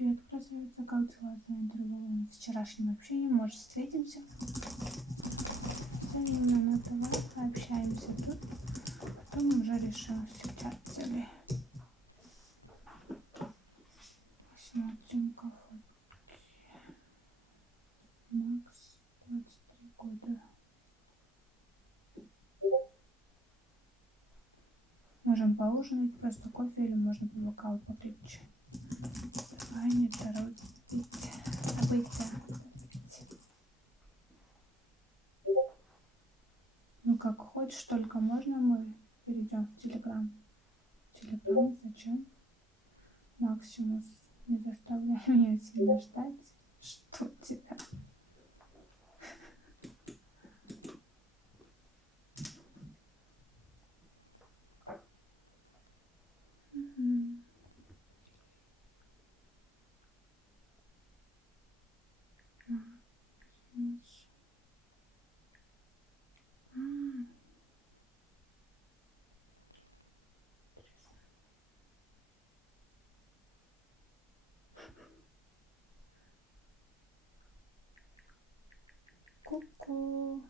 Привет, красавица, как дела? Заинтригована вчерашним общением. Может, встретимся? Взаимно, ну давай пообщаемся тут. Потом уже решим, встречаться ли. Смотрим, как Макс, 23 года. Можем поужинать, просто кофе, или можно по бокалу покрепче. Давай не торопить события. Ну как хочешь, только можно мы перейдем в Телеграм. Телеграм зачем? Максимус, не заставляй меня сильно ждать. Что у тебя? Ку-ку.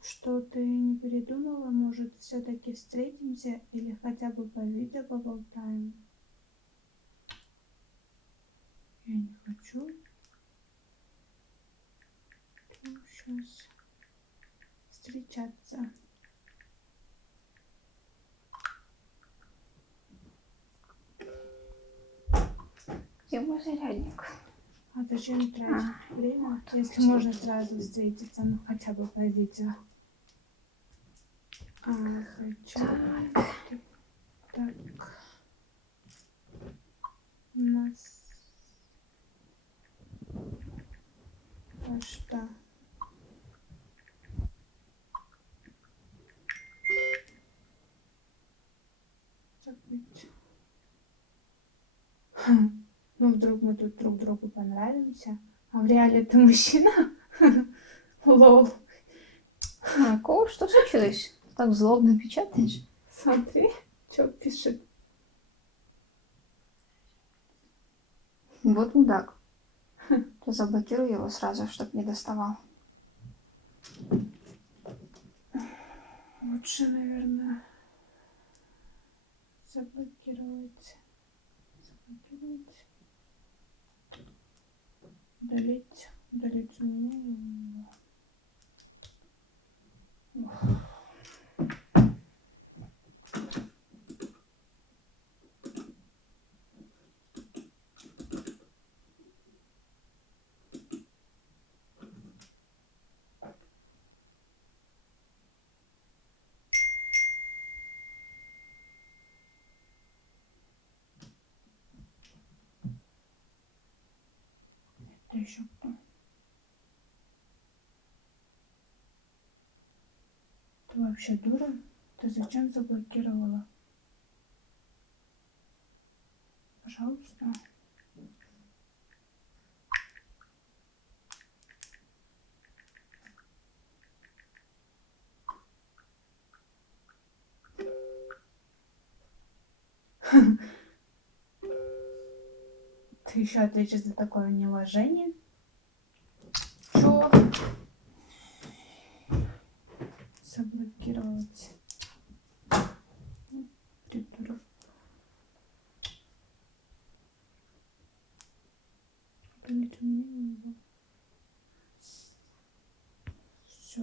Что, ты не передумала? Может, все-таки встретимся или хотя бы по видео поболтаем? Я не хочу. Сейчас встречаться. Где мой зарядник? А зачем тратить время, вот, если можно сразу встретиться, ну хотя бы по видео? А зачем? Так. У нас... А что? Забыть. Ну, вдруг мы тут друг другу понравимся. А в реале ты мужчина? Лол. Коу, что случилось? Так злобно печатаешь? Смотри, что пишет. Вот мудак. Ты заблокируй его сразу, чтоб не доставал. Лучше, наверное, заблокировать. Удалить. Удалить у меня и у него. Это еще кто? Ты вообще дура? Ты зачем заблокировала? Пожалуйста. Ты еще ответишь за такое неуважение? Чё? Заблокировать. Придурок. Удалить у меня и у него. Все.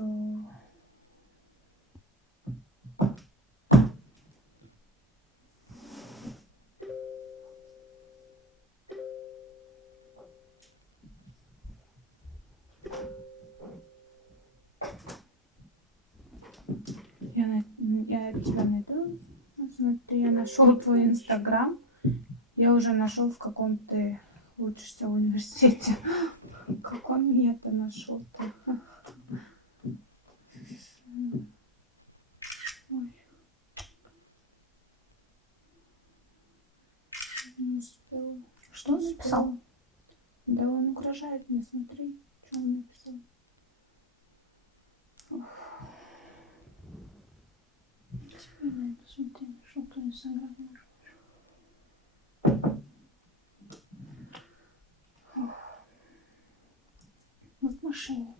Я тебя найду. Смотри, я нашел твой инстаграм. Я уже нашел, в каком ты учишься в университете. Как он меня-то нашел-то? Ой. Не успела. Что он написал? Да он угрожает мне, смотри, что он написал. Тебе Дай посмотри, что ты Инстаграм можешь. Мы в машине.